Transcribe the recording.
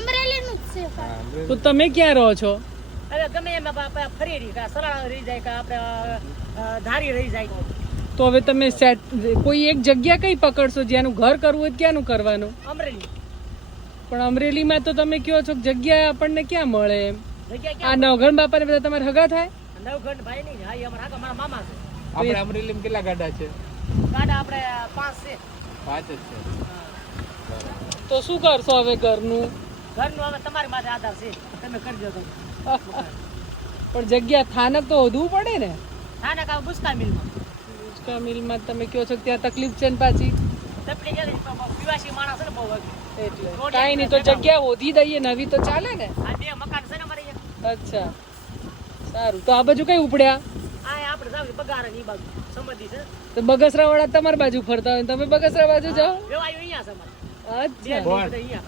અમરેલીનું જ છે. તો તમે ક્યાં રહો છો? હવે ગમે એમ ફરી રહી કા સરાળા રહી જાય કા આપણે ધારી રહી જાય. તો હવે તમે કોઈ એક જગ્યા કઈ પકડશો જ્યાંનું ઘર કરવું હોય ક્યાંનું કરવાનું? અમરેલી પણ અમરેલીમાં તો તમે કહો છો કે જગ્યા આપણને ક્યાં મળે એમ? જગ્યા આ નવઘણ બાપા ને બધા તમારે હગા થાય? નવઘણ ભાઈ નહીં, હા એ અમારા મારા મામા છે. આપણે અમરેલીમાં કેટલા ગાડા છે? ગાડા આપણે 5 છે. 5 જ છે. તો શું કરશો હવે ઘરનું? ઘરનું હવે તમારી માથે આધાર છે, તમે કરી દો તો. પણ જગ્યા સ્થાનક તો હોદવું પડે ને. હા ને કા બુસ્કા મિલમાં ઉચકા મિલમાં તમે કહો છો કે ત્યાં તકલીફ છે ને પાછી, તપડી ગઈ પીવાસી માણસ છે ને બહુ એટલે કાંઈ નહીં, તો જગ્યા હોધી દઈએ નવી તો ચાલે ને. આ 2 મકાન છે ને અમારે અહીંયા. અચ્છા સારું. તો આ બાજુ કઈ ઉપડ્યા? આ આપણે જાવ બગારા ની બાજુ સમજી છે. તો બગસરા વાળા તમારી બાજુ ફરતા હોય ને તમે બગસરા બાજુ જાઓ? વેવાયું અહીંયા છે અમારે. અચ્છા બે અહીંયા